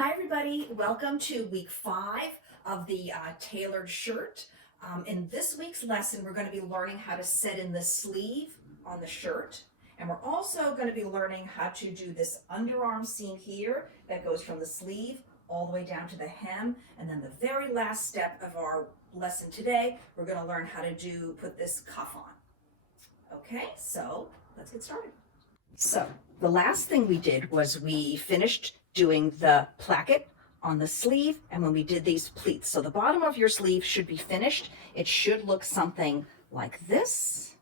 Hi everybody, welcome to week 5 of the tailored shirt. In this week's lesson, we're going to be learning how to set in the sleeve on the shirt. And we're also going to be learning how to do this underarm seam here that goes from the sleeve all the way down to the hem. And then the very last step of our lesson today, we're going to learn how to put this cuff on. Okay, so let's get started. So the last thing we did was we finished doing the placket on the sleeve, and when we did these pleats. So the bottom of your sleeve should be finished. It should look something like this.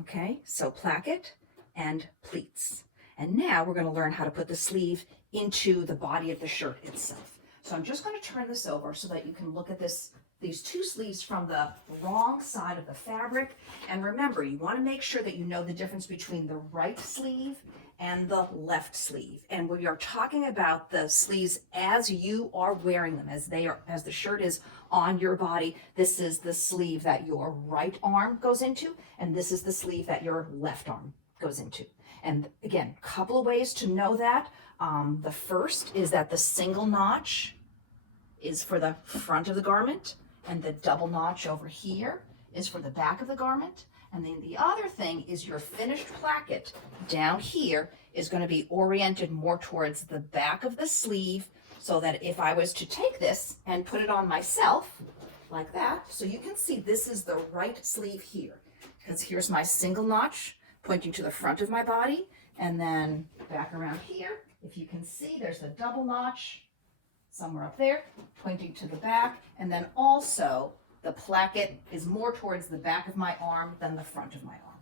Okay, so placket and pleats. And now we're going to learn how to put the sleeve into the body of the shirt itself. So I'm just going to turn this over so that you can look at these two sleeves from the wrong side of the fabric. And remember, you want to make sure that you know the difference between the right sleeve and the left sleeve. And we are talking about the sleeves as you are wearing them, as the shirt is on your body. This is the sleeve that your right arm goes into, and this is the sleeve that your left arm goes into. And again, a couple of ways to know that. The first is that the single notch is for the front of the garment, and the double notch over here is for the back of the garment. And then the other thing is your finished placket down here is going to be oriented more towards the back of the sleeve, so that if I was to take this and put it on myself like that, so you can see this is the right sleeve here, because here's my single notch pointing to the front of my body, and then back around here, if you can see, there's the double notch somewhere up there pointing to the back, and then also the placket is more towards the back of my arm than the front of my arm.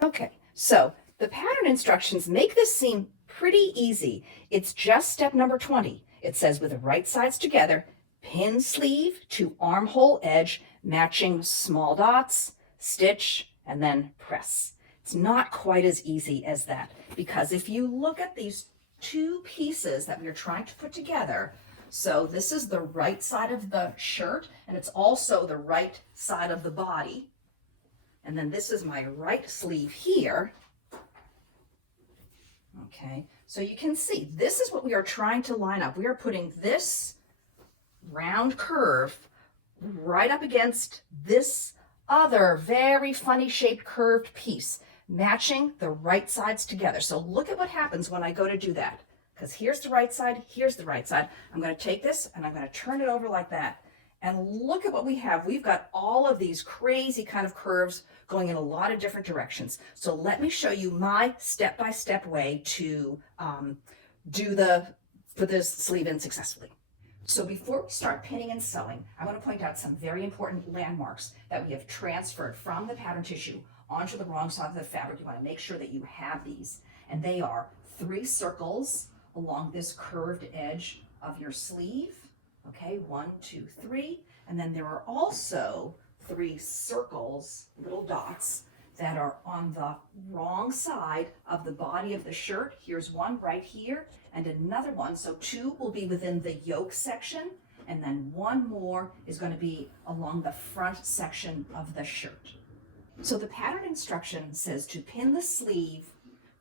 Okay, so the pattern instructions make this seem pretty easy. It's just step number 20. It says, with the right sides together, pin sleeve to armhole edge, matching small dots, stitch, and then press. It's not quite as easy as that, because if you look at these two pieces that we are trying to put together, so this is the right side of the shirt, and it's also the right side of the body. And then this is my right sleeve here. Okay, so you can see this is what we are trying to line up. We are putting this round curve right up against this other very funny shaped curved piece, matching the right sides together. So look at what happens when I go to do that. Because here's the right side, here's the right side. I'm going to take this and I'm going to turn it over like that. And look at what we have. We've got all of these crazy kind of curves going in a lot of different directions. So let me show you my step-by-step way to put this sleeve in successfully. So before we start pinning and sewing, I want to point out some very important landmarks that we have transferred from the pattern tissue onto the wrong side of the fabric. You want to make sure that you have these. And they are 3 circles along this curved edge of your sleeve. Okay, 1, 2, 3. And then there are also 3 circles, little dots, that are on the wrong side of the body of the shirt. Here's one right here, and another one. So 2 will be within the yoke section, and then 1 more is going to be along the front section of the shirt. So the pattern instruction says to pin the sleeve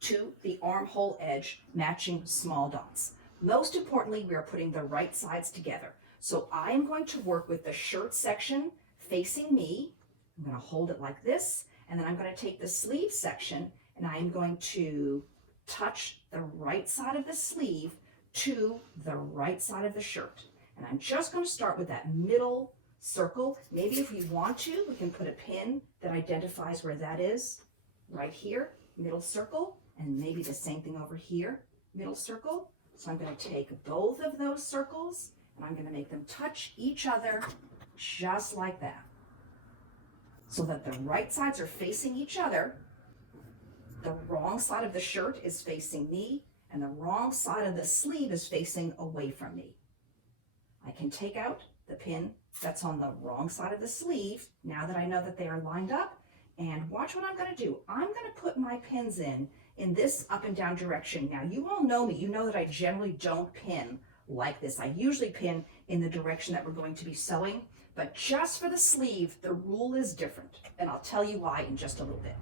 to the armhole edge, matching small dots. Most importantly, we are putting the right sides together. So I am going to work with the shirt section facing me. I'm going to hold it like this, and then I'm going to take the sleeve section and I am going to touch the right side of the sleeve to the right side of the shirt. And I'm just going to start with that middle circle. Maybe if we want to, we can put a pin that identifies where that is, right here, middle circle. And maybe the same thing over here, middle circle. So I'm going to take both of those circles and I'm going to make them touch each other just like that, so that the right sides are facing each other. The wrong side of the shirt is facing me, and the wrong side of the sleeve is facing away from me. I can take out the pin that's on the wrong side of the sleeve now that I know that they are lined up. And watch what I'm going to do. I'm going to put my pins in this up and down direction. Now, you all know me. You know that I generally don't pin like this. I usually pin in the direction that we're going to be sewing. But just for the sleeve, the rule is different. And I'll tell you why in just a little bit.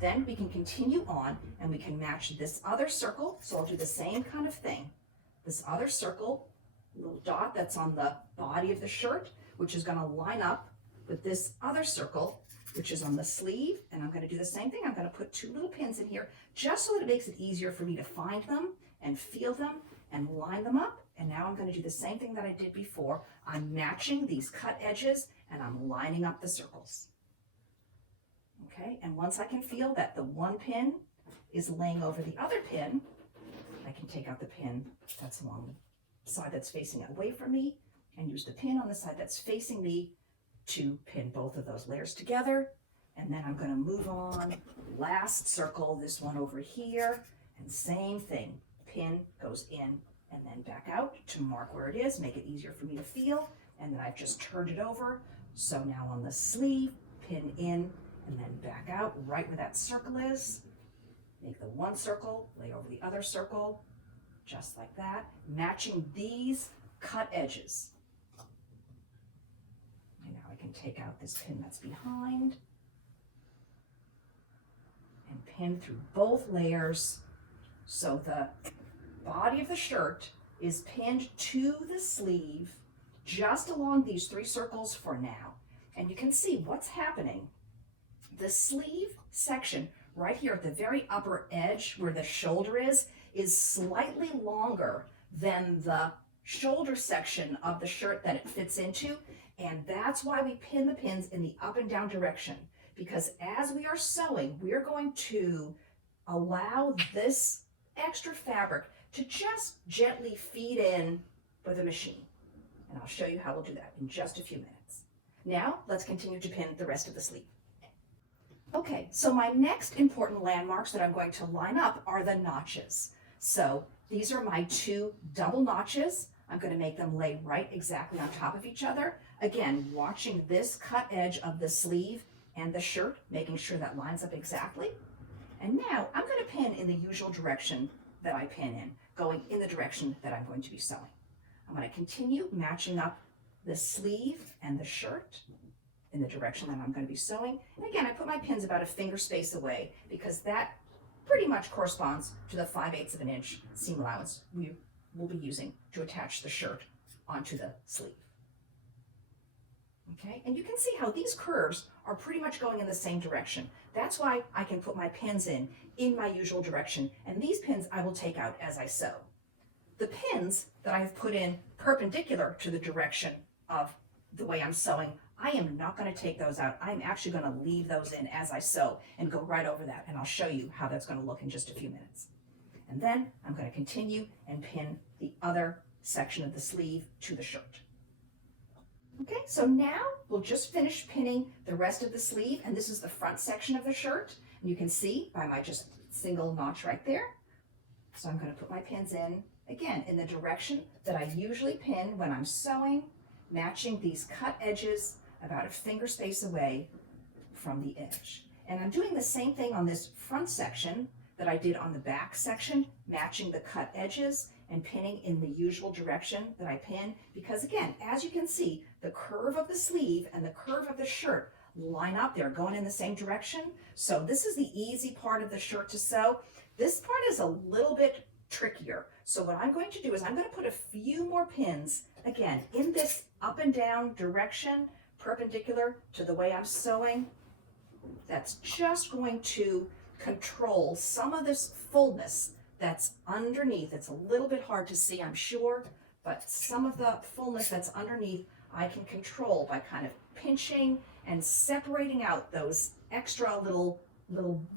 Then we can continue on and we can match this other circle. So I'll do the same kind of thing. this other circle, little dot that's on the body of the shirt, which is going to line up with this other circle, which is on the sleeve. And I'm going to do the same thing. I'm going to put 2 little pins in here just so that it makes it easier for me to find them and feel them and line them up. And now I'm going to do the same thing that I did before. I'm matching these cut edges and I'm lining up the circles. Okay, and once I can feel that the one pin is laying over the other pin, I can take out the pin that's along the side that's facing away from me and use the pin on the side that's facing me to pin both of those layers together. And then I'm going to move on, last circle, this one over here, and same thing, pin goes in and then back out to mark where it is, make it easier for me to feel, and then I've just turned it over. So now on the sleeve, pin in and then back out right where that circle is. Make the one circle, lay over the other circle, just like that, matching these cut edges. And now I can take out this pin that's behind and pin through both layers so the body of the shirt is pinned to the sleeve just along these 3 circles for now. And you can see what's happening. The sleeve section right here at the very upper edge where the shoulder is slightly longer than the shoulder section of the shirt that it fits into. And that's why we pin the pins in the up and down direction, because as we are sewing, we're going to allow this extra fabric to just gently feed in with a machine. And I'll show you how we'll do that in just a few minutes. Now, let's continue to pin the rest of the sleeve. Okay, so my next important landmarks that I'm going to line up are the notches. So these are my 2 double notches. I'm going to make them lay right exactly on top of each other. Again, watching this cut edge of the sleeve and the shirt, making sure that lines up exactly. And now I'm going to pin in the usual direction that I pin in, going in the direction that I'm going to be sewing. I'm going to continue matching up the sleeve and the shirt in the direction that I'm going to be sewing. And again, I put my pins about a finger space away because that pretty much corresponds to the 5/8 of an inch seam allowance we will be using to attach the shirt onto the sleeve. Okay, and you can see how these curves are pretty much going in the same direction. That's why I can put my pins in my usual direction, and these pins I will take out as I sew. The pins that I have put in perpendicular to the direction of the way I'm sewing, I am not going to take those out. I'm actually going to leave those in as I sew and go right over that, and I'll show you how that's going to look in just a few minutes. And then I'm going to continue and pin the other section of the sleeve to the shirt. Okay, so now we'll just finish pinning the rest of the sleeve, and this is the front section of the shirt. And you can see by my just single notch right there. So I'm going to put my pins in, again, in the direction that I usually pin when I'm sewing, matching these cut edges about a finger space away from the edge. And I'm doing the same thing on this front section that I did on the back section, matching the cut edges and pinning in the usual direction that I pin, because again, as you can see, the curve of the sleeve and the curve of the shirt line up. They're going in the same direction. So this is the easy part of the shirt to sew. This part is a little bit trickier. So what I'm going to do is I'm going to put a few more pins, again, in this up and down direction, perpendicular to the way I'm sewing. That's just going to control some of this fullness that's underneath. It's a little bit hard to see, I'm sure, but some of the fullness that's underneath I can control by kind of pinching and separating out those extra little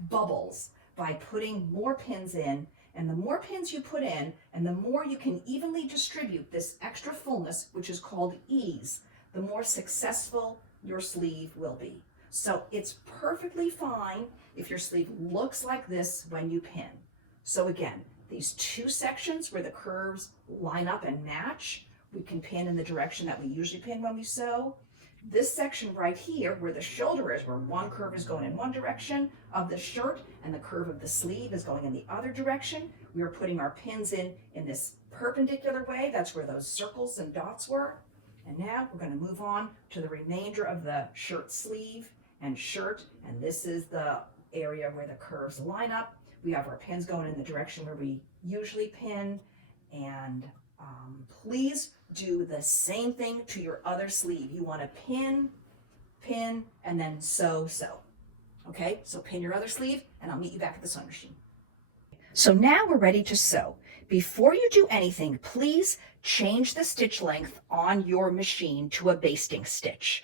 bubbles by putting more pins in. And the more pins you put in, and the more you can evenly distribute this extra fullness, which is called ease, the more successful your sleeve will be. So it's perfectly fine if your sleeve looks like this when you pin. So again, these 2 sections where the curves line up and match, we can pin in the direction that we usually pin when we sew. This section right here where the shoulder is, where one curve is going in one direction of the shirt and the curve of the sleeve is going in the other direction, we are putting our pins in this perpendicular way. That's where those circles and dots were. And now we're going to move on to the remainder of the shirt sleeve and shirt, and this is the area where the curves line up. We have our pins going in the direction where we usually pin, and please do the same thing to your other sleeve. You want to pin, pin, and then sew, sew. Okay, so pin your other sleeve, and I'll meet you back at the sewing machine. So now we're ready to sew. Before you do anything, please change the stitch length on your machine to a basting stitch.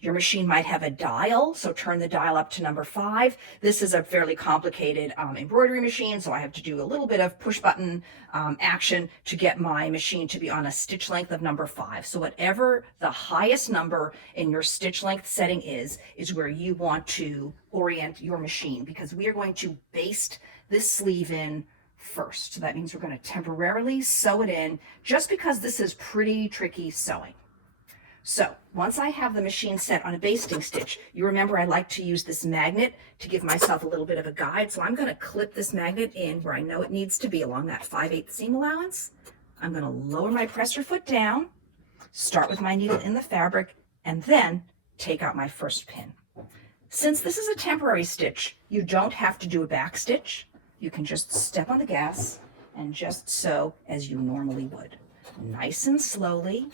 Your machine might have a dial, so turn the dial up to number 5. This is a fairly complicated embroidery machine, so I have to do a little bit of push button action to get my machine to be on a stitch length of number 5. So whatever the highest number in your stitch length setting is where you want to orient your machine, because we are going to baste this sleeve in first. So that means we're going to temporarily sew it in, just because this is pretty tricky sewing. So once I have the machine set on a basting stitch, you remember I like to use this magnet to give myself a little bit of a guide. So I'm going to clip this magnet in where I know it needs to be, along that 5/8 seam allowance. I'm going to lower my presser foot down, start with my needle in the fabric, and then take out my first pin. Since this is a temporary stitch, you don't have to do a back stitch. You can just step on the gas and just sew as you normally would. Nice and slowly,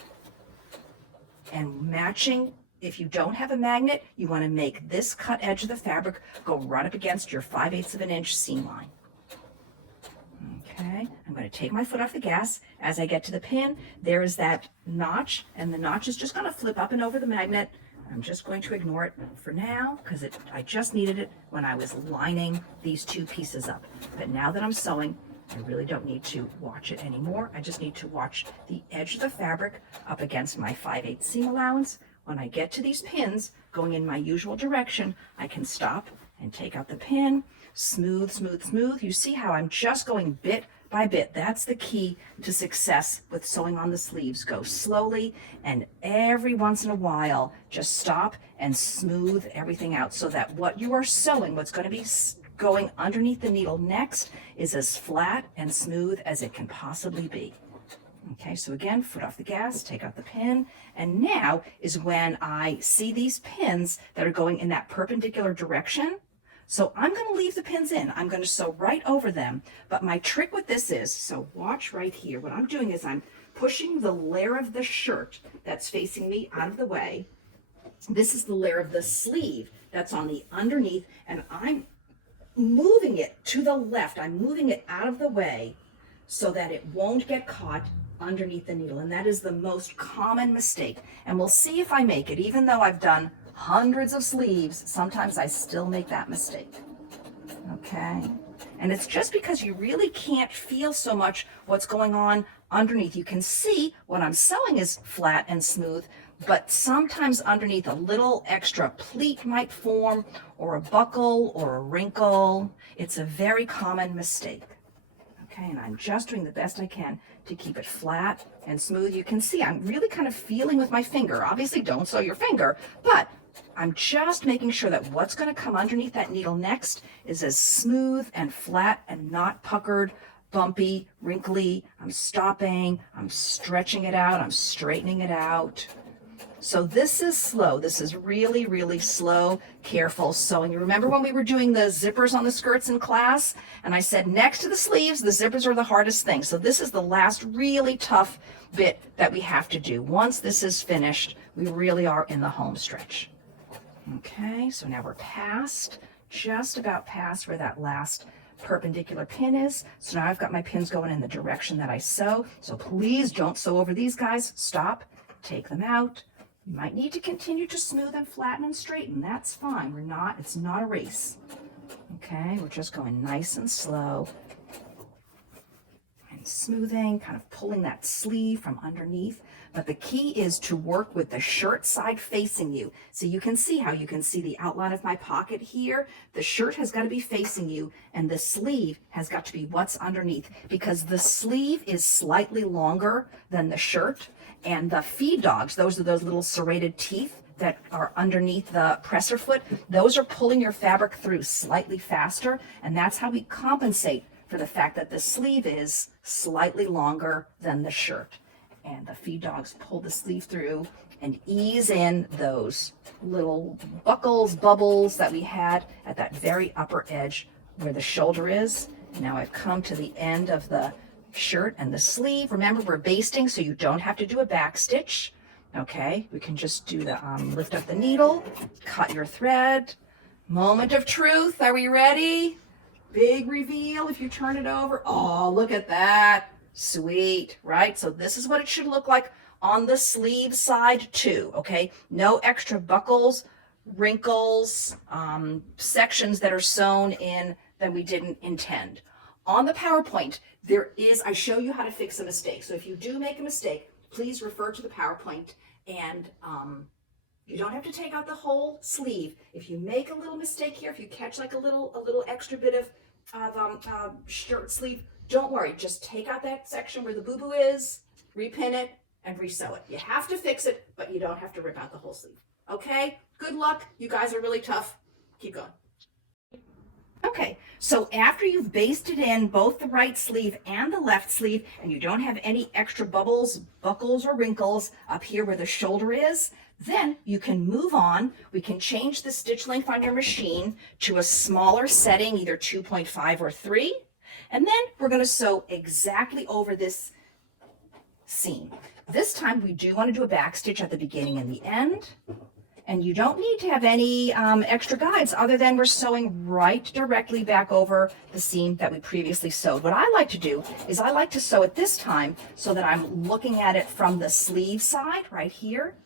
and matching. If you don't have a magnet, you want to make this cut edge of the fabric go right up against your 5/8 of an inch seam line. Okay, I'm going to take my foot off the gas. As I get to the pin, there is that notch, and the notch is just going to flip up and over the magnet. I'm just going to ignore it for now, because I just needed it when I was lining these two pieces up. But now that I'm sewing, I really don't need to watch it anymore. I just need to watch the edge of the fabric up against my 5/8 seam allowance. When I get to these pins going in my usual direction, I can stop and take out the pin. Smooth, smooth, smooth. You see how I'm just going bit by bit. That's the key to success with sewing on the sleeves. Go slowly, and every once in a while, just stop and smooth everything out, so that what you are sewing, what's going to be going underneath the needle next, is as flat and smooth as it can possibly be. Okay, so again, foot off the gas, take out the pin, and now is when I see these pins that are going in that perpendicular direction. So I'm going to leave the pins in. I'm going to sew right over them. But my trick with this is, so watch right here. What I'm doing is I'm pushing the layer of the shirt that's facing me out of the way. This is the layer of the sleeve that's on the underneath, and I'm moving it to the left. I'm moving it out of the way so that it won't get caught underneath the needle. And that is the most common mistake. And we'll see if I make it. Even though I've done hundreds of sleeves, sometimes I still make that mistake. Okay, and it's just because you really can't feel so much what's going on underneath. You can see what I'm sewing is flat and smooth, but sometimes underneath a little extra pleat might form, or a buckle, or a wrinkle. It's a very common mistake. Okay, and I'm just doing the best I can to keep it flat and smooth. You can see I'm really kind of feeling with my finger. Obviously, don't sew your finger, but I'm just making sure that what's going to come underneath that needle next is as smooth and flat and not puckered, bumpy, wrinkly. I'm stopping, I'm stretching it out, I'm straightening it out. So this is slow. This is really, really slow, careful sewing. You remember when we were doing the zippers on the skirts in class? And I said next to the sleeves, the zippers are the hardest thing. So this is the last really tough bit that we have to do. Once this is finished, we really are in the home stretch. Okay, so now we're past, just about past where that last perpendicular pin is. So now I've got my pins going in the direction that I sew. So please don't sew over these guys. Stop, take them out. You might need to continue to smooth and flatten and straighten. That's fine. It's not a race. Okay, we're just going nice and slow and smoothing, kind of pulling that sleeve from underneath. But the key is to work with the shirt side facing you. So you can see how you can see the outline of my pocket here. The shirt has got to be facing you, and the sleeve has got to be what's underneath, because the sleeve is slightly longer than the shirt. And the feed dogs, those are those little serrated teeth that are underneath the presser foot, those are pulling your fabric through slightly faster. And that's how we compensate for the fact that the sleeve is slightly longer than the shirt. And the feed dogs pull the sleeve through and ease in those little buckles, bubbles that we had at that very upper edge where the shoulder is. Now I've come to the end of the shirt and the sleeve. Remember, we're basting, so you don't have to do a back stitch. Okay, we can just do the lift up the needle, cut your thread. Moment of truth. Are we ready? Big reveal if you turn it over. Oh, look at that. Sweet, right? So this is what it should look like on the sleeve side too, okay? No extra buckles, wrinkles, sections that are sewn in that we didn't intend. On the PowerPoint, I show you how to fix a mistake. So if you do make a mistake, please refer to the PowerPoint, and you don't have to take out the whole sleeve. If you make a little mistake here, if you catch like a little extra bit of shirt sleeve, don't worry. Just take out that section where the boo-boo is, repin it, and resew it. You have to fix it, but you don't have to rip out the whole sleeve. Okay? Good luck. You guys are really tough. Keep going. Okay, so after you've basted in both the right sleeve and the left sleeve, and you don't have any extra bubbles, buckles, or wrinkles up here where the shoulder is, then you can move on. We can change the stitch length on your machine to a smaller setting, either 2.5 or 3. And then we're going to sew exactly over this seam. This time we do want to do a back stitch at the beginning and the end. And you don't need to have any extra guides other than we're sewing right directly back over the seam that we previously sewed. What I like to do is I like to sew it this time so that I'm looking at it from the sleeve side right here.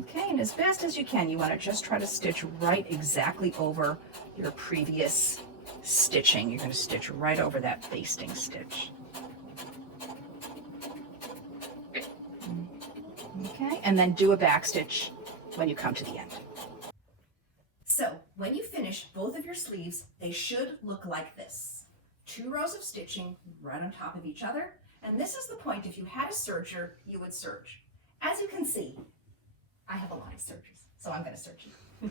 Okay, and as best as you can, you want to just try to stitch right exactly over your previous stitching. You're going to stitch right over that basting stitch. Okay, and then do a back stitch when you come to the end. So when you finish both of your sleeves, they should look like this. 2 rows of stitching right on top of each other. And this is the point, if you had a serger, you would serge. As you can see, I have a lot of sergers, so I'm going to serge you.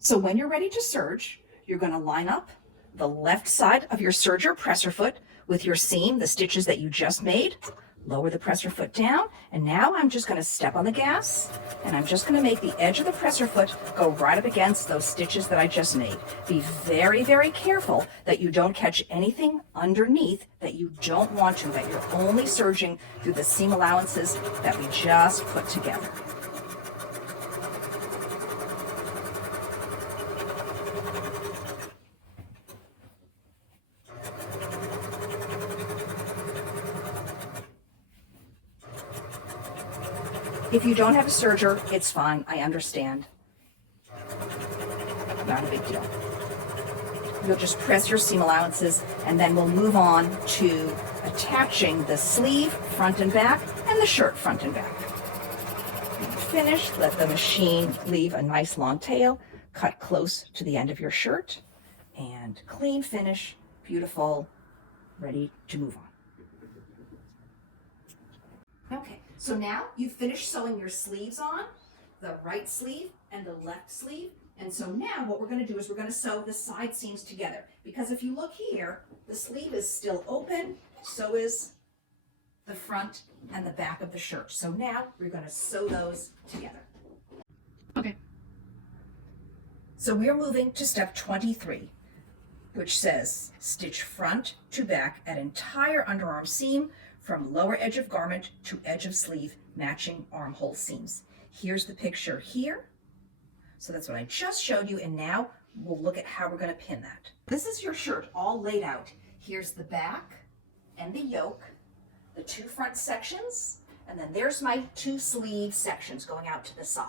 So when you're ready to serge, you're going to line up the left side of your serger presser foot with your seam, the stitches that you just made. Lower the presser foot down, and now I'm just going to step on the gas, and I'm just going to make the edge of the presser foot go right up against those stitches that I just made. Be very, very careful that you don't catch anything underneath that you don't want to, that you're only serging through the seam allowances that we just put together. If you don't have a serger, it's fine. I understand. Not a big deal. You'll just press your seam allowances, and then we'll move on to attaching the sleeve front and back and the shirt front and back. When you finish, let the machine leave a nice long tail, cut close to the end of your shirt, and clean finish, beautiful, ready to move on. Okay. So now you've finished sewing your sleeves on, the right sleeve and the left sleeve. And so now what we're going to do is we're going to sew the side seams together. Because if you look here, the sleeve is still open, so is the front and the back of the shirt. So now we're going to sew those together. Okay. So we're moving to step 23, which says stitch front to back at entire underarm seam from lower edge of garment to edge of sleeve, matching armhole seams. Here's the picture here. So that's what I just showed you, and now we'll look at how we're going to pin that. This is your shirt all laid out. Here's the back and the yoke, the 2 front sections, and then there's my 2 sleeve sections going out to the side.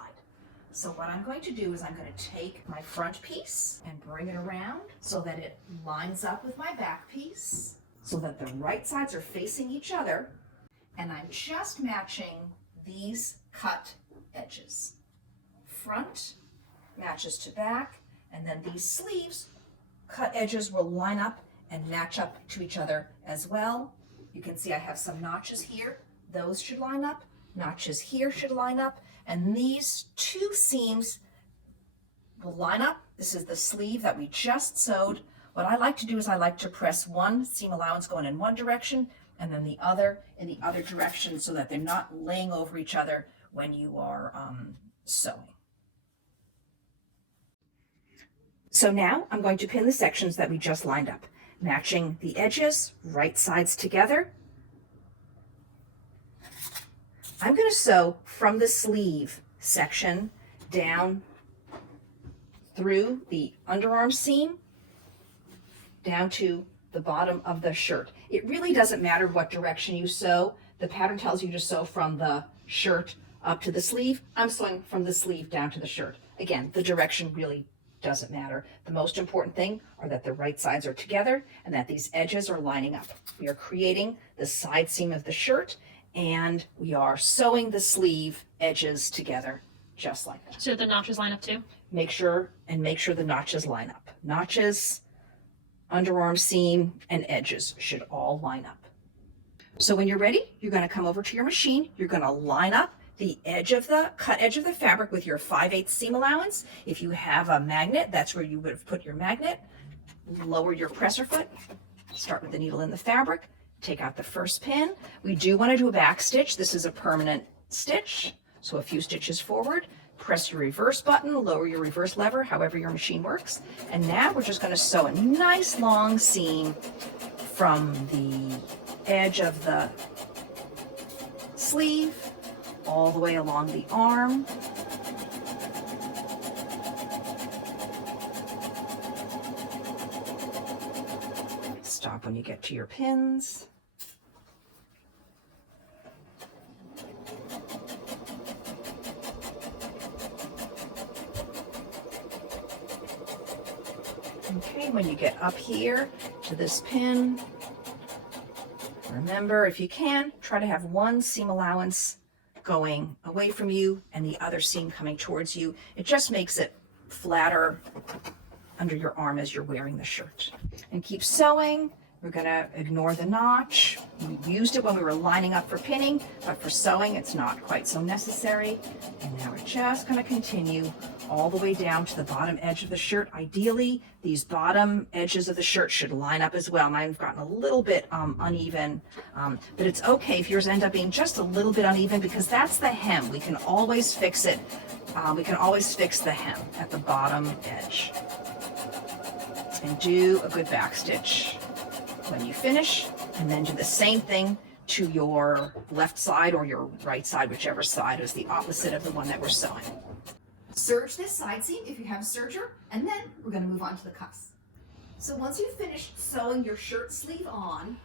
So what I'm going to do is I'm going to take my front piece and bring it around so that it lines up with my back piece, so that the right sides are facing each other, and I'm just matching these cut edges. Front matches to back, and then these sleeves cut edges will line up and match up to each other as well. You can see I have some notches here. Those should line up. Notches here should line up, and these 2 seams will line up. This is the sleeve that we just sewed. What I like to do is I like to press one seam allowance going in one direction and then the other in the other direction so that they're not laying over each other when you are sewing. So now I'm going to pin the sections that we just lined up. matching the edges, right sides together. I'm going to sew from the sleeve section down through the underarm seam down to the bottom of the shirt. It really doesn't matter what direction you sew. The pattern tells you to sew from the shirt up to the sleeve. I'm sewing from the sleeve down to the shirt. Again, the direction really doesn't matter. The most important thing are that the right sides are together and that these edges are lining up. We are creating the side seam of the shirt and we are sewing the sleeve edges together just like that. So the notches line up too? Make sure the notches line up. Notches, underarm seam, and edges should all line up. So when you're ready, you're going to come over to your machine. You're going to line up the cut edge of the fabric with your 5/8 seam allowance. If you have a magnet, that's where you would have put your magnet. Lower your presser foot. Start with the needle in the fabric. Take out the first pin. We do want to do a back stitch. This is a permanent stitch. So a few stitches forward. Press your reverse button, lower your reverse lever, however your machine works. And now we're just going to sew a nice long seam from the edge of the sleeve all the way along the arm. Stop when you get to your pins. Okay, when you get up here to this pin, remember, if you can, try to have one seam allowance going away from you and the other seam coming towards you. It just makes it flatter under your arm as you're wearing the shirt. And keep sewing. We're going to ignore the notch. We used it when we were lining up for pinning, but for sewing, it's not quite so necessary. And now we're just going to continue all the way down to the bottom edge of the shirt. Ideally, these bottom edges of the shirt should line up as well. Mine've gotten a little bit uneven, but it's okay if yours end up being just a little bit uneven because that's the hem. We can always fix it. We can always fix the hem at the bottom edge. And do a good back stitch when you finish, and then do the same thing to your left side or your right side, whichever side is the opposite of the one that we're sewing. Serge this side seam if you have a serger, and then we're going to move on to the cuffs. So once you've finished sewing your shirt sleeve on,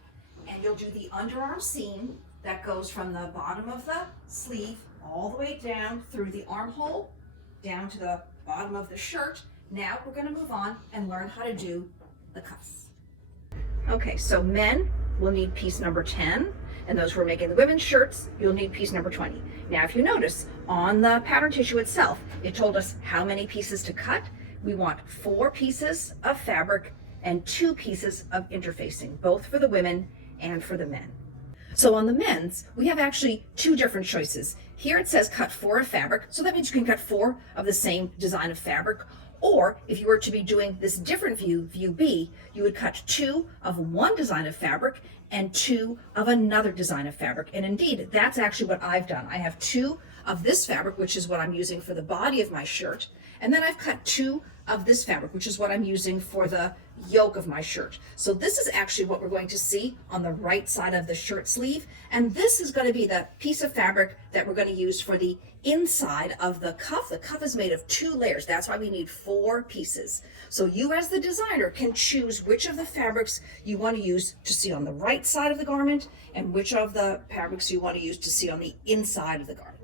and you'll do the underarm seam that goes from the bottom of the sleeve all the way down through the armhole, down to the bottom of the shirt. Now we're going to move on and learn how to do the cuffs. Okay, so men will need piece number 10, and those who are making the women's shirts, you'll need piece number 20. Now, if you notice, on the pattern tissue itself, it told us how many pieces to cut. We want 4 pieces of fabric and 2 pieces of interfacing, both for the women and for the men. So on the men's, we have actually 2 different choices. Here it says cut 4 of fabric, so that means you can cut 4 of the same design of fabric. Or if you were to be doing this different view, view B, you would cut 2 of one design of fabric and 2 of another design of fabric. And indeed, that's actually what I've done. I have 2 of this fabric, which is what I'm using for the body of my shirt. And then I've cut 2 of this fabric, which is what I'm using for the yoke of my shirt. So this is actually what we're going to see on the right side of the shirt sleeve. And this is going to be the piece of fabric that we're going to use for the inside of the cuff. The cuff is made of 2 layers. That's why we need 4 pieces. So you as the designer can choose which of the fabrics you want to use to see on the right side of the garment and which of the fabrics you want to use to see on the inside of the garment.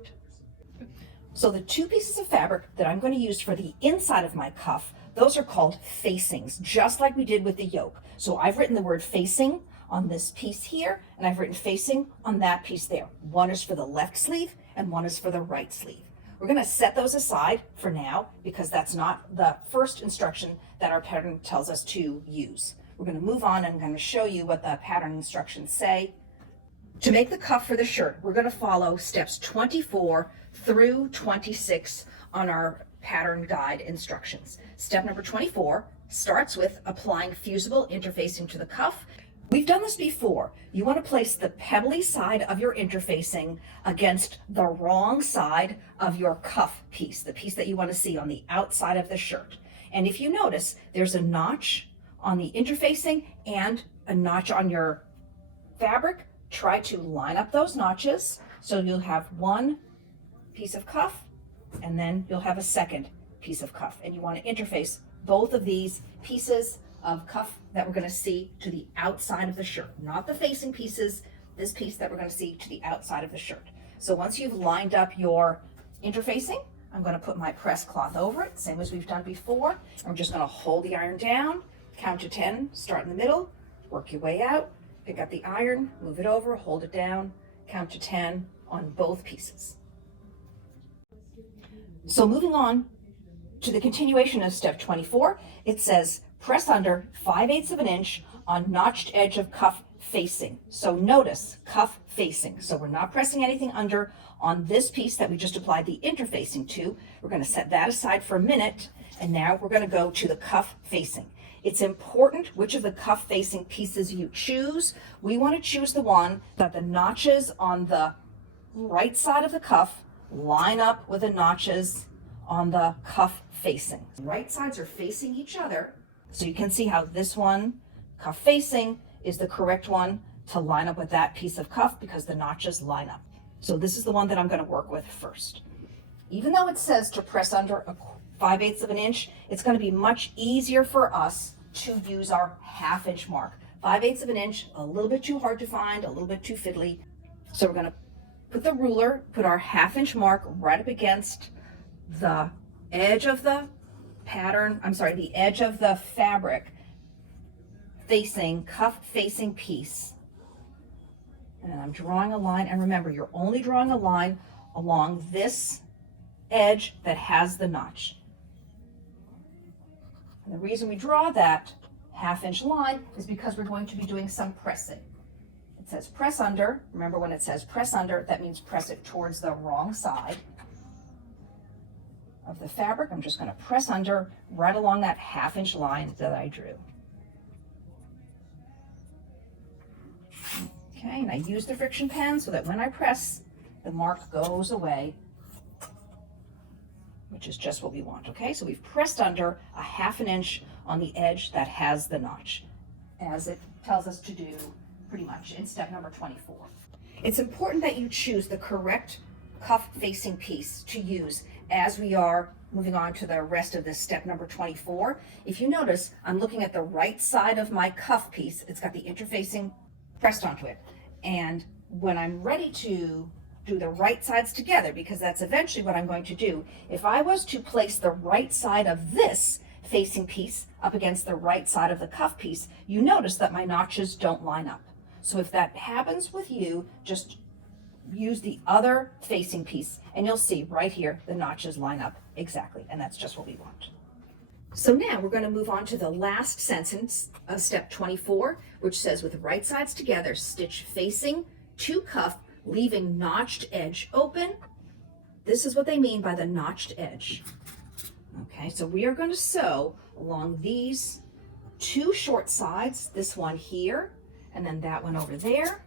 So the 2 pieces of fabric that I'm going to use for the inside of my cuff, those are called facings, just like we did with the yoke. So I've written the word facing on this piece here, and I've written facing on that piece there. One is for the left sleeve, and one is for the right sleeve. We're going to set those aside for now, because that's not the first instruction that our pattern tells us to use. We're going to move on, and I'm going to show you what the pattern instructions say. To make the cuff for the shirt, we're going to follow steps 24 through 26 on our pattern guide instructions. Step number 24 starts with applying fusible interfacing to the cuff. We've done this before. You want to place the pebbly side of your interfacing against the wrong side of your cuff piece, the piece that you want to see on the outside of the shirt. And if you notice, there's a notch on the interfacing and a notch on your fabric, try to line up those notches so you'll have one piece of cuff and then you'll have a second piece of cuff, and you want to interface both of these pieces of cuff that we're going to see to the outside of the shirt, not the facing pieces, this piece that we're going to see to the outside of the shirt. So once you've lined up your interfacing, I'm going to put my press cloth over it, same as we've done before, and we're just going to hold the iron down, count to 10, start in the middle, work your way out, pick up the iron, move it over, hold it down, count to 10 on both pieces. So moving on to the continuation of step 24, it says press under 5/8 of an inch on notched edge of cuff facing. So notice cuff facing. So we're not pressing anything under on this piece that we just applied the interfacing to. We're going to set that aside for a minute, and now we're going to go to the cuff facing. It's important which of the cuff facing pieces you choose. We want to choose the one that the notches on the right side of the cuff line up with the notches on the cuff facing. Right sides are facing each other, so you can see how this one, cuff facing, is the correct one to line up with that piece of cuff because the notches line up. So this is the one that I'm going to work with first. Even though it says to press under 5/8 of an inch, it's going to be much easier for us to use our 1/2 inch mark. 5/8 of an inch, a little bit too hard to find, a little bit too fiddly. So we're going to put the ruler, put our 1/2 inch mark right up against the edge of the pattern, the edge of the fabric facing, cuff facing piece. And I'm drawing a line, and remember, you're only drawing a line along this edge that has the notch. And the reason we draw that 1/2 inch line is because we're going to be doing some pressing. It says press under. Remember, when it says press under, that means press it towards the wrong side of the fabric. I'm just going to press under right along that 1/2 inch line that I drew. Okay, and I use the friction pen so that when I press, the mark goes away, which is just what we want. Okay, so we've pressed under 1/2 inch on the edge that has the notch, as it tells us to do pretty much in step number 24. It's important that you choose the correct cuff facing piece to use as we are moving on to the rest of this step number 24. If you notice, I'm looking at the right side of my cuff piece. It's got the interfacing pressed onto it. And when I'm ready to do the right sides together, because that's eventually what I'm going to do, if I was to place the right side of this facing piece up against the right side of the cuff piece, you notice that my notches don't line up. So if that happens with you, just use the other facing piece and you'll see right here the notches line up exactly, and that's just what we want. So now we're going to move on to the last sentence of step 24, which says with right sides together, stitch facing to cuff, leaving notched edge open. This is what they mean by the notched edge. Okay, so we are going to sew along these two short sides, this one here, and then that one over there.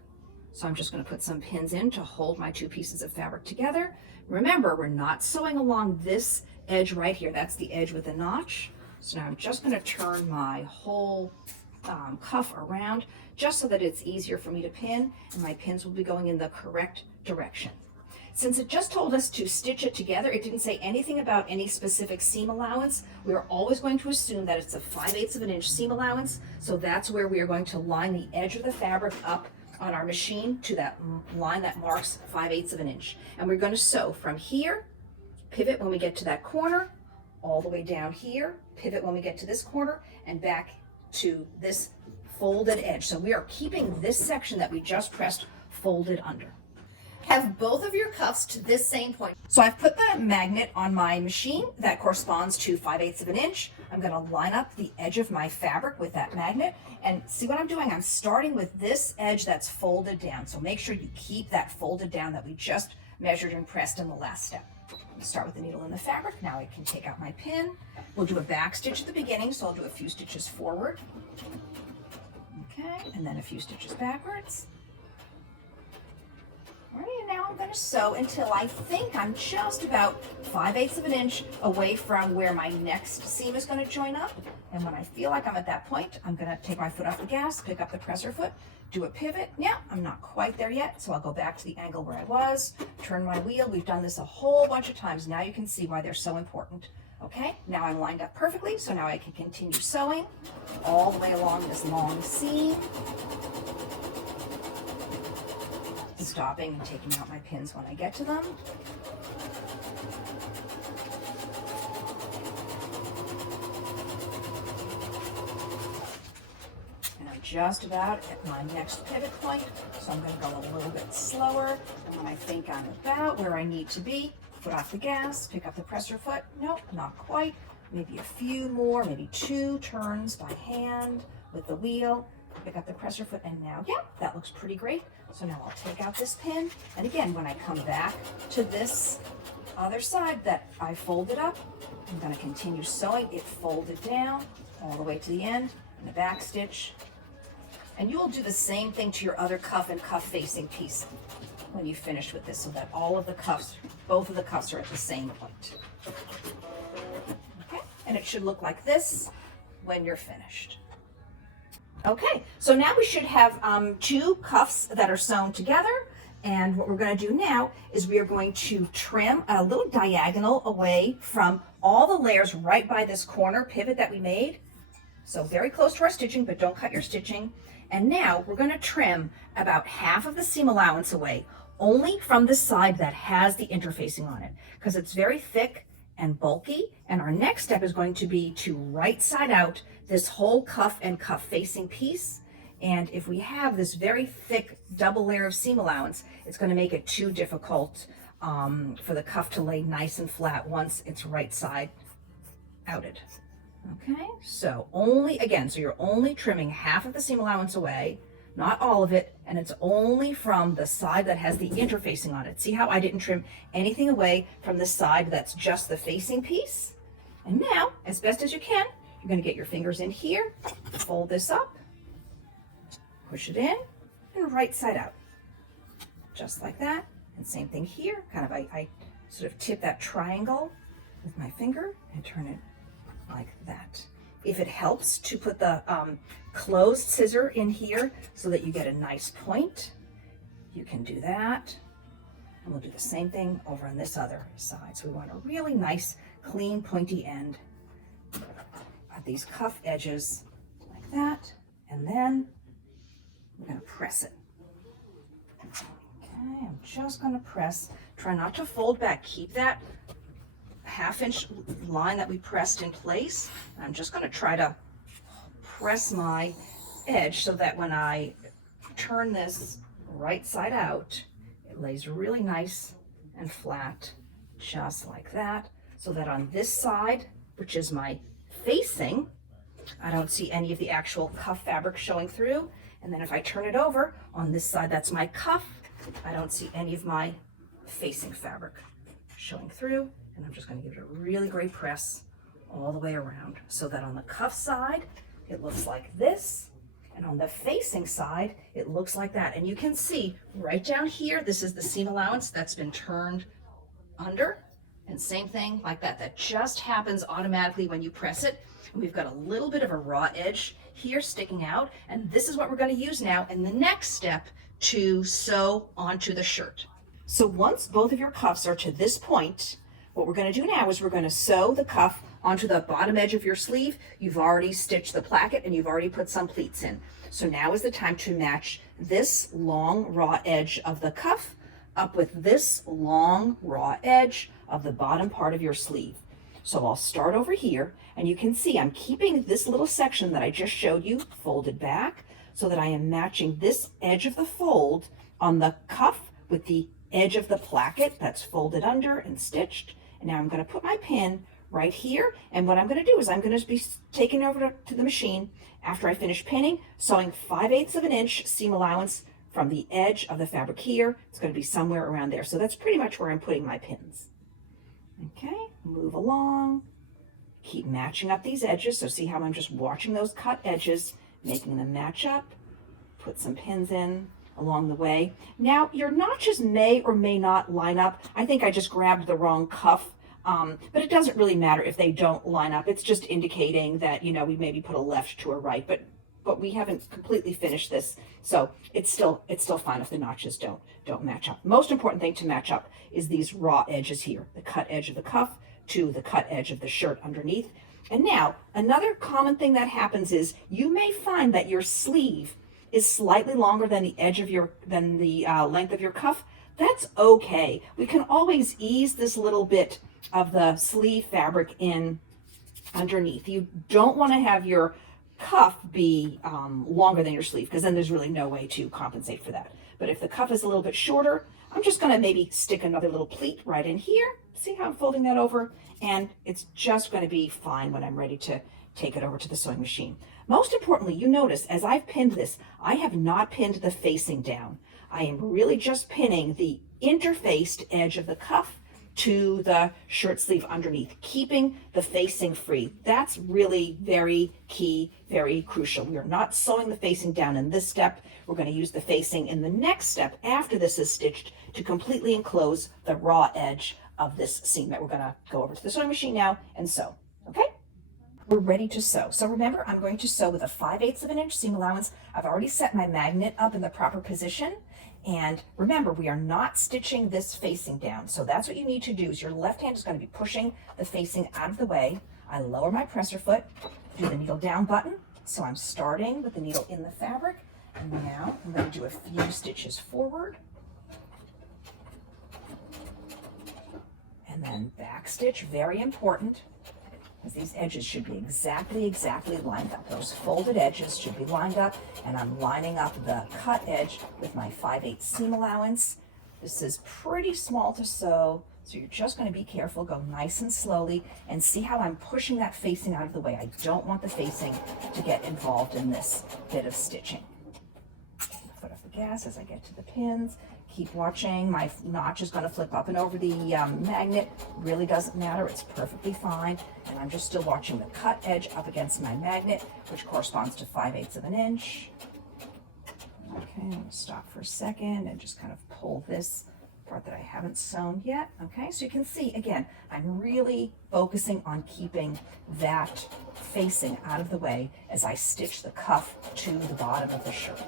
So I'm just going to put some pins in to hold my two pieces of fabric together. Remember, we're not sewing along this edge right here. That's the edge with the notch. So now I'm just going to turn my whole cuff around just so that it's easier for me to pin, and my pins will be going in the correct direction. Since it just told us to stitch it together, it didn't say anything about any specific seam allowance. We are always going to assume that it's a 5/8 of an inch seam allowance. So that's where we are going to line the edge of the fabric up on our machine to that line that marks 5/8 of an inch. And we're going to sew from here, pivot when we get to that corner, all the way down here, pivot when we get to this corner, and back to this folded edge. So we are keeping this section that we just pressed folded under. Have both of your cuffs to this same point. So I've put the magnet on my machine that corresponds to 5/8 of an inch. I'm going to line up the edge of my fabric with that magnet, and see what I'm doing? I'm starting with this edge that's folded down. So make sure you keep that folded down that we just measured and pressed in the last step. Start with the needle in the fabric. Now I can take out my pin. We'll do a back stitch at the beginning, so I'll do a few stitches forward. Okay, and then a few stitches backwards. All right, and now I'm going going to sew until I think I'm just about 5/8 of an inch away from where my next seam is going to join up. And when I feel like I'm at that point, I'm going to take my foot off the gas, pick up the presser foot, do a pivot. Yeah, I'm not quite there yet, so I'll go back to the angle where I was, turn my wheel. We've done this a whole bunch of times. Now you can see why they're so important. Okay, now I'm lined up perfectly, so now I can continue sewing all the way along this long seam. Stopping and taking out my pins when I get to them. And I'm just about at my next pivot point, so I'm going to go a little bit slower. And when I think I'm about where I need to be, foot off the gas, pick up the presser foot. Nope, not quite. Maybe a few more, maybe 2 turns by hand with the wheel. Pick up the presser foot, and now, yeah, that looks pretty great. So now I'll take out this pin, and again, when I come back to this other side that I folded up, I'm going to continue sewing it folded down all the way to the end in the back stitch. And you will do the same thing to your other cuff and cuff facing piece when you finish with this, so that all of the cuffs, both of the cuffs are at the same point. Okay, and it should look like this when you're finished. Okay, so now we should have 2 cuffs that are sewn together, and what we're going to do now is we are going to trim a little diagonal away from all the layers right by this corner pivot that we made. So very close to our stitching, but don't cut your stitching. And now we're going to trim about half of the seam allowance away, only from the side that has the interfacing on it, because it's very thick and bulky. And our next step is going to be to right side out this whole cuff and cuff facing piece. And if we have this very thick double layer of seam allowance, it's going to make it too difficult for the cuff to lay nice and flat once it's right side outed. Okay, so you're only trimming half of the seam allowance away, not all of it, and it's only from the side that has the interfacing on it. See how I didn't trim anything away from the side that's just the facing piece? And now, as best as you can, you're going to get your fingers in here, fold this up, push it in, and right side out. Just like that. And same thing here. Kind of, I sort of tip that triangle with my finger and turn it like that. If it helps to put the closed scissor in here so that you get a nice point, you can do that. And we'll do the same thing over on this other side. So we want a really nice, clean, pointy end at these cuff edges like that. And then we're going to press it. Okay, I'm just going to press. Try not to fold back. Keep that half-inch line that we pressed in place. I'm just going to try to press my edge so that when I turn this right side out, it lays really nice and flat, just like that, so that on this side, which is my facing, I don't see any of the actual cuff fabric showing through. And then if I turn it over on this side, that's my cuff, I don't see any of my facing fabric showing through. And I'm just going to give it a really great press all the way around so that on the cuff side, it looks like this. And on the facing side, it looks like that. And you can see right down here, this is the seam allowance that's been turned under. And same thing like that. That just happens automatically when you press it. And we've got a little bit of a raw edge here sticking out. And this is what we're going to use now in the next step to sew onto the shirt. So once both of your cuffs are to this point, what we're going to do now is we're going to sew the cuff onto the bottom edge of your sleeve. You've already stitched the placket and you've already put some pleats in. So now is the time to match this long raw edge of the cuff up with this long raw edge of the bottom part of your sleeve. So I'll start over here, and you can see I'm keeping this little section that I just showed you folded back so that I am matching this edge of the fold on the cuff with the edge of the placket that's folded under and stitched. And now I'm going to put my pin right here, and what I'm going to do is I'm going to be taking over to the machine after I finish pinning, sewing 5/8 of an inch seam allowance from the edge of the fabric here. It's going to be somewhere around there. So that's pretty much where I'm putting my pins. Okay, move along, keep matching up these edges. So see how I'm just watching those cut edges, making them match up, put some pins in along the way. Now, your notches may or may not line up. I think I just grabbed the wrong cuff, but it doesn't really matter if they don't line up. It's just indicating that, you know, we maybe put a left to a right, but we haven't completely finished this, so it's still fine if the notches don't match up. Most important thing to match up is these raw edges here, the cut edge of the cuff to the cut edge of the shirt underneath. And now, another common thing that happens is you may find that your sleeve is slightly longer than the edge of your length of your cuff. That's okay. We can always ease this little bit of the sleeve fabric in underneath. You don't want to have your cuff be longer than your sleeve, because then there's really no way to compensate for that. But if the cuff is a little bit shorter, I'm just going to maybe stick another little pleat right in here. See how I'm folding that over? And it's just going to be fine when I'm ready to take it over to the sewing machine. Most importantly, you notice as I've pinned this, I have not pinned the facing down. I am really just pinning the interfaced edge of the cuff to the shirt sleeve underneath, keeping the facing free. That's really very key, very crucial. We are not sewing the facing down in this step. We're going to use the facing in the next step after this is stitched to completely enclose the raw edge of this seam that we're going to go over to the sewing machine now and sew. Okay? We're ready to sew. So remember, I'm going to sew with a 5/8 of an inch seam allowance. I've already set my magnet up in the proper position. And remember, we are not stitching this facing down. So that's what you need to do is your left hand is going to be pushing the facing out of the way. I lower my presser foot, do the needle down button. So I'm starting with the needle in the fabric. And now I'm going to do a few stitches forward. And then back stitch, very important, because these edges should be exactly lined up. Those folded edges should be lined up, and I'm lining up the cut edge with my 5/8 seam allowance. This is pretty small to sew, so you're just going to be careful, go nice and slowly, and see how I'm pushing that facing out of the way. I don't want the facing to get involved in this bit of stitching. Foot off the gas as I get to the pins. Keep watching. My notch is going to flip up and over the magnet. Really doesn't matter. It's perfectly fine. And I'm just still watching the cut edge up against my magnet, which corresponds to 5/8 of an inch. Okay, I'm going to stop for a second and just kind of pull this part that I haven't sewn yet. Okay, so you can see, again, I'm really focusing on keeping that facing out of the way as I stitch the cuff to the bottom of the shirt.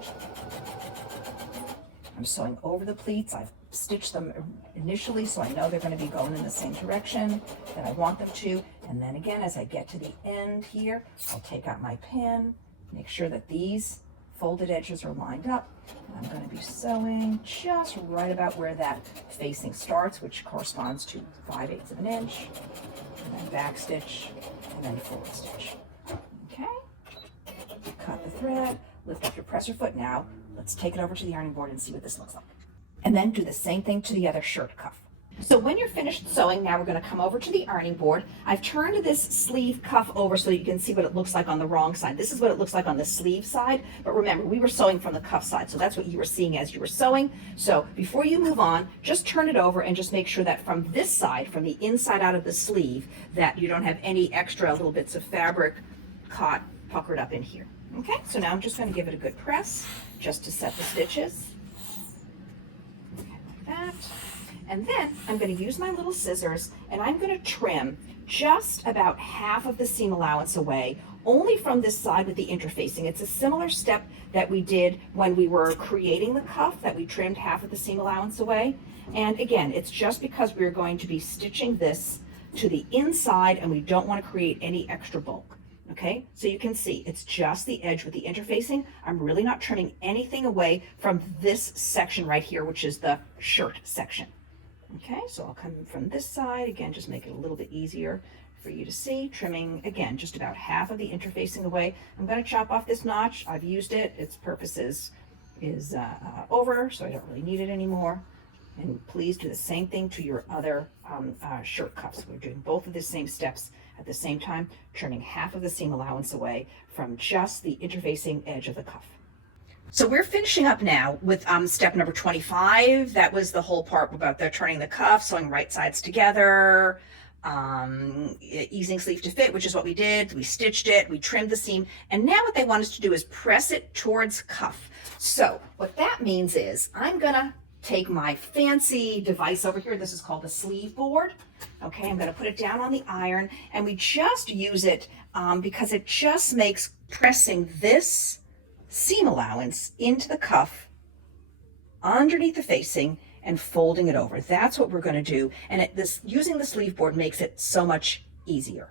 I'm sewing over the pleats. I've stitched them initially, so I know they're going to be going in the same direction that I want them to. And then again, as I get to the end here, I'll take out my pin, make sure that these folded edges are lined up. And I'm going to be sewing just right about where that facing starts, which corresponds to 5/8 of an inch. And then back stitch, and then forward stitch. Okay, cut the thread, lift up your presser foot. Now let's take it over to the ironing board and see what this looks like. And then do the same thing to the other shirt cuff. So when you're finished sewing, now we're going to come over to the ironing board. I've turned this sleeve cuff over so that you can see what it looks like on the wrong side. This is what it looks like on the sleeve side, but remember, we were sewing from the cuff side, so that's what you were seeing as you were sewing. So before you move on, just turn it over and just make sure that from this side, from the inside out of the sleeve, that you don't have any extra little bits of fabric caught, puckered up in here. Okay, so now I'm just going to give it a good press just to set the stitches. Okay, like that. And then I'm going to use my little scissors and I'm going to trim just about half of the seam allowance away, only from this side with the interfacing. It's a similar step that we did when we were creating the cuff, that we trimmed half of the seam allowance away. And again, it's just because we're going to be stitching this to the inside and we don't want to create any extra bulk. Okay, so you can see it's just the edge with the interfacing. I'm really not trimming anything away from this section right here, which is the shirt section. Okay, so I'll come from this side, again, just make it a little bit easier for you to see, trimming, again, just about half of the interfacing away. I'm going to chop off this notch. I've used it. Its purpose is over, so I don't really need it anymore. And please do the same thing to your other shirt cuffs. We're doing both of the same steps at the same time, trimming half of the seam allowance away from just the interfacing edge of the cuff. So we're finishing up now with step number 25. That was the whole part about the turning the cuff, sewing right sides together, easing sleeve to fit, which is what we did. We stitched it, we trimmed the seam, and now what they want us to do is press it towards cuff. So what that means is I'm gonna take my fancy device over here. This is called the sleeve board. Okay, I'm gonna put it down on the iron, and we just use it because it just makes pressing this seam allowance into the cuff underneath the facing and folding it over. That's what we're going to do. And using the sleeve board makes it so much easier.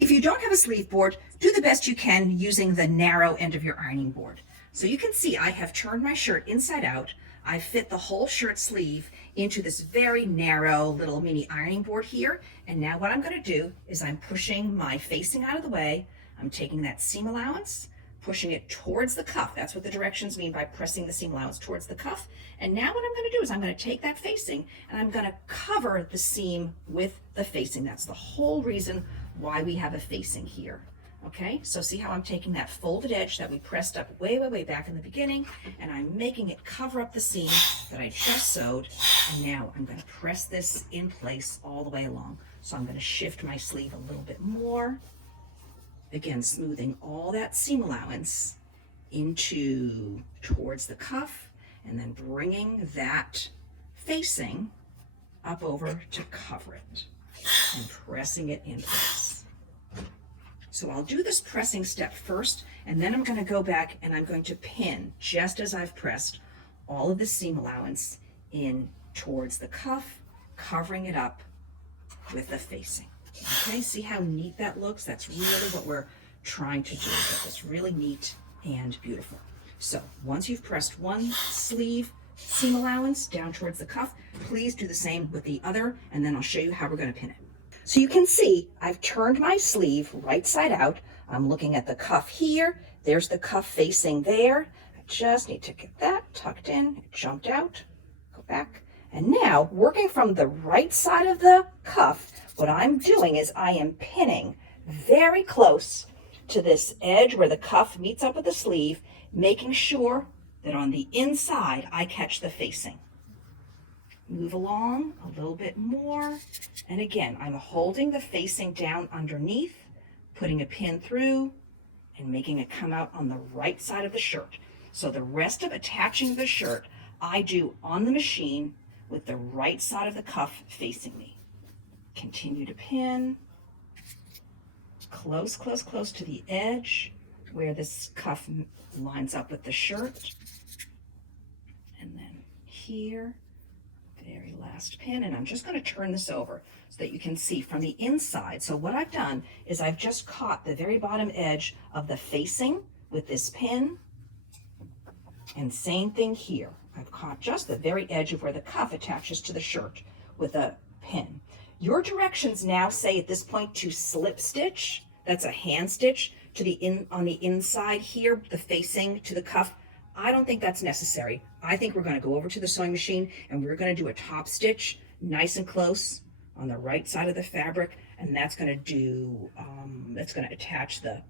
If you don't have a sleeve board, do the best you can using the narrow end of your ironing board. So you can see I have turned my shirt inside out. I fit the whole shirt sleeve into this very narrow little mini ironing board here. And now what I'm going to do is I'm pushing my facing out of the way. I'm taking that seam allowance, pushing it towards the cuff. That's what the directions mean by pressing the seam allowance towards the cuff. And now what I'm going to do is I'm going to take that facing and I'm going to cover the seam with the facing. That's the whole reason why we have a facing here. Okay, so see how I'm taking that folded edge that we pressed up way, way, way back in the beginning, and I'm making it cover up the seam that I just sewed. And now I'm going to press this in place all the way along. So I'm going to shift my sleeve a little bit more. Again, smoothing all that seam allowance towards the cuff, and then bringing that facing up over to cover it and pressing it in place. So I'll do this pressing step first, and then I'm going to go back and I'm going to pin just as I've pressed all of the seam allowance in towards the cuff, covering it up with the facing. Okay, see how neat that looks? That's really what we're trying to do. Get this really neat and beautiful. So once you've pressed one sleeve seam allowance down towards the cuff, please do the same with the other, and then I'll show you how we're going to pin it. So you can see I've turned my sleeve right side out. I'm looking at the cuff here. There's the cuff facing there. I just need to get that tucked in. It jumped out. Go back. And now, working from the right side of the cuff, what I'm doing is I am pinning very close to this edge where the cuff meets up with the sleeve, making sure that on the inside I catch the facing. Move along a little bit more. And again, I'm holding the facing down underneath, putting a pin through, and making it come out on the right side of the shirt. So the rest of attaching the shirt, I do on the machine with the right side of the cuff facing me. Continue to pin close, close, close to the edge where this cuff lines up with the shirt. And then here, very last pin, and I'm just going to turn this over so that you can see from the inside. So what I've done is I've just caught the very bottom edge of the facing with this pin, and same thing here. I've caught just the very edge of where the cuff attaches to the shirt with a pin. Your directions now say at this point to slip stitch. That's a hand stitch to on the inside here, the facing to the cuff. I don't think that's necessary. I think we're going to go over to the sewing machine and we're going to do a top stitch nice and close on the right side of the fabric, and that's going to attach the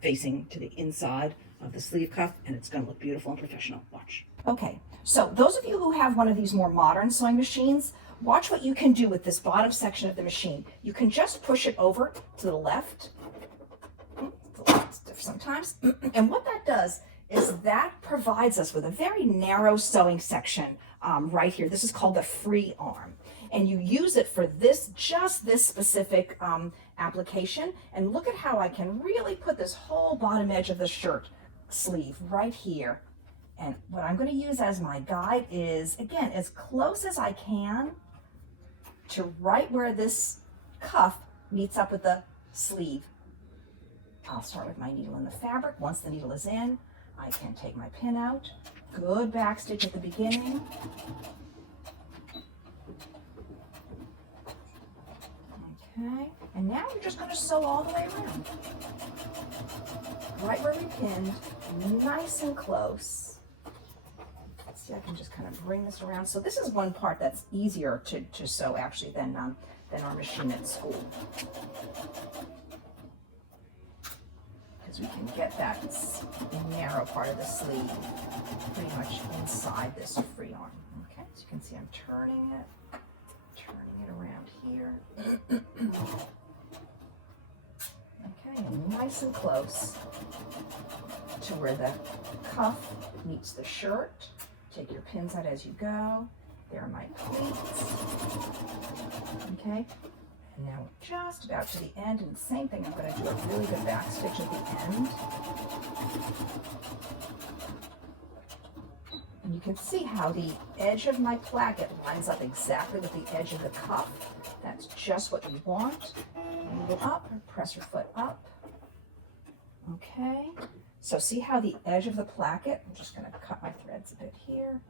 facing to the inside of the sleeve cuff, and it's going to look beautiful and professional. Watch. Okay, so those of you who have one of these more modern sewing machines, watch what you can do with this bottom section of the machine. You can just push it over to the left. It's a little stiff sometimes. And what that does is that provides us with a very narrow sewing section right here. This is called the free arm. And you use it for just this specific application. And look at how I can really put this whole bottom edge of the shirt sleeve right here. And what I'm going to use as my guide is, again, as close as I can to right where this cuff meets up with the sleeve. I'll start with my needle in the fabric. Once the needle is in, I can take my pin out. Good back stitch at the beginning. Okay, and now we're just going to sew all the way around. Right where we pinned, nice and close. Let's see, I can just kind of bring this around. So this is one part that's easier to sew actually than our machine at school. Because we can get that narrow part of the sleeve pretty much inside this free arm. Okay, so you can see I'm turning it, Turning it around here. Okay, and nice and close to where the cuff meets the shirt. Take your pins out as you go. There are my pleats. Okay, and now we're just about to the end, and same thing, I'm going to do a really good back stitch at the end. And you can see how the edge of my placket lines up exactly with the edge of the cuff. That's just what you want. Move up, press your foot up. Okay, so see how the edge of the placket, I'm just going to cut my threads a bit here.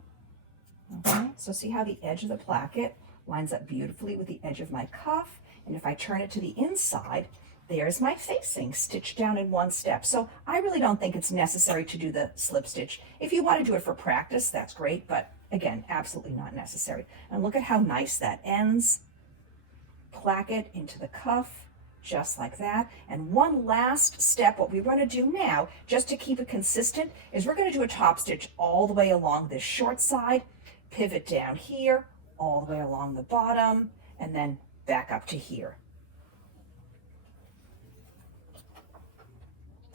Okay, so see how the edge of the placket lines up beautifully with the edge of my cuff, and if I turn it to the inside, there's my facing stitched down in one step. So I really don't think it's necessary to do the slip stitch. If you want to do it for practice, that's great, but again, absolutely not necessary. And look at how nice that ends. Placket into the cuff, just like that. And one last step, what we're going to do now, just to keep it consistent, is we're going to do a top stitch all the way along this short side, pivot down here, all the way along the bottom, and then back up to here.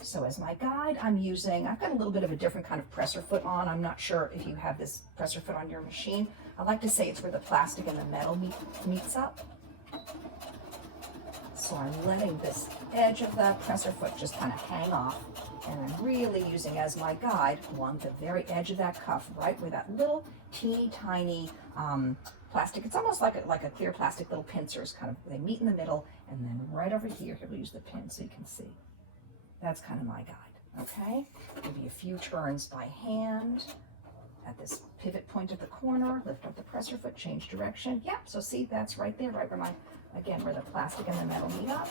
So as my guide, I've got a little bit of a different kind of presser foot on. I'm not sure if you have this presser foot on your machine. I like to say it's where the plastic and the metal meets up. So I'm letting this edge of the presser foot just kind of hang off, and I'm really using as my guide along the very edge of that cuff, right where that little teeny tiny plastic, it's almost like a clear plastic little pincers, kind of, they meet in the middle, and then right over here, we'll use the pin so you can see. That's kind of my guide, okay? Maybe a few turns by hand at this pivot point at the corner, lift up the presser foot, change direction. Yeah, so see, that's right there, right where where the plastic and the metal meet up.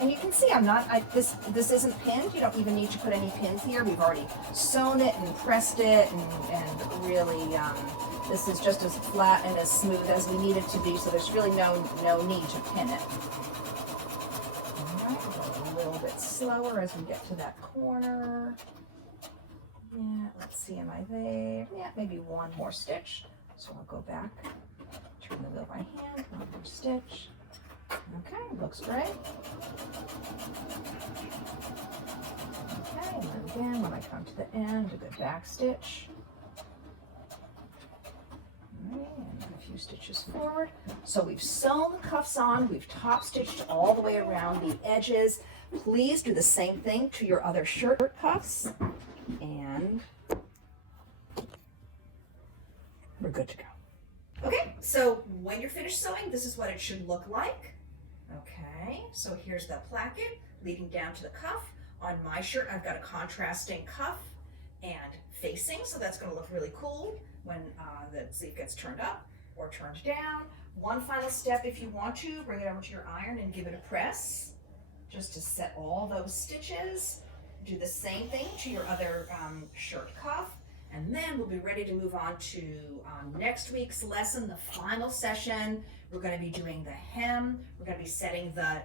And you can see this isn't pinned. You don't even need to put any pins here. We've already sewn it and pressed it, and really, this is just as flat and as smooth as we need it to be, so there's really no need to pin it. All right, we'll go a little bit slower as we get to that corner. Yeah, let's see, am I there? Yeah, maybe one more stitch. So I'll go back, turn the wheel by hand, one more stitch. Okay, looks great. Okay, and then again, when I come to the end, a good back stitch. All right, and a few stitches forward. So we've sewn the cuffs on, we've top stitched all the way around the edges. Please do the same thing to your other shirt cuffs. And we're good to go. Okay, so when you're finished sewing, this is what it should look like. Okay, so here's the placket leading down to the cuff. On my shirt, I've got a contrasting cuff and facing, so that's going to look really cool when the sleeve gets turned up or turned down. One final step, if you want to, bring it over to your iron and give it a press, just to set all those stitches. Do the same thing to your other shirt cuff, and then we'll be ready to move on to next week's lesson, the final session. We're going to be doing the hem. We're going to be setting the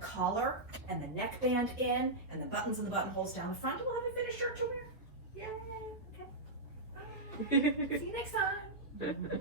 collar and the neckband in, and the buttons and the buttonholes down the front. We'll have a finished shirt to wear. Yay! Okay. Bye. See you next time.